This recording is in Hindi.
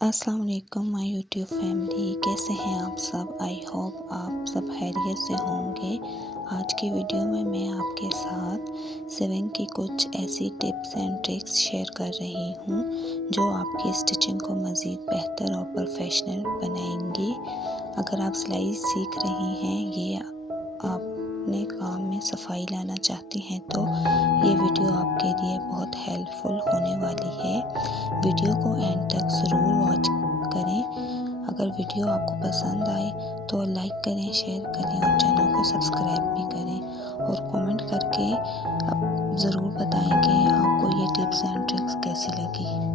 अस्सलाम वालेकुम माय यूट्यूब फैमिली, कैसे हैं आप सब। आई होप आप सब खैरियत से होंगे। आज की वीडियो में मैं आपके साथ सिविंग की कुछ ऐसी टिप्स एंड ट्रिक्स शेयर कर रही हूँ जो आपकी स्टिचिंग को मज़ीद बेहतर और प्रोफेशनल बनाएंगी। अगर आप सिलाई सीख रही हैं, ये अपने काम में सफाई लाना चाहती हैं, तो ये वीडियो आपके लिए बहुत हेल्पफुल होने वाली है। वीडियो को एंड तक ज़रूर वॉच करें। अगर वीडियो आपको पसंद आए तो लाइक करें, शेयर करें और चैनल को सब्सक्राइब भी करें और कमेंट करके अब ज़रूर बताएं कि आपको ये टिप्स एंड ट्रिक्स कैसी लगी।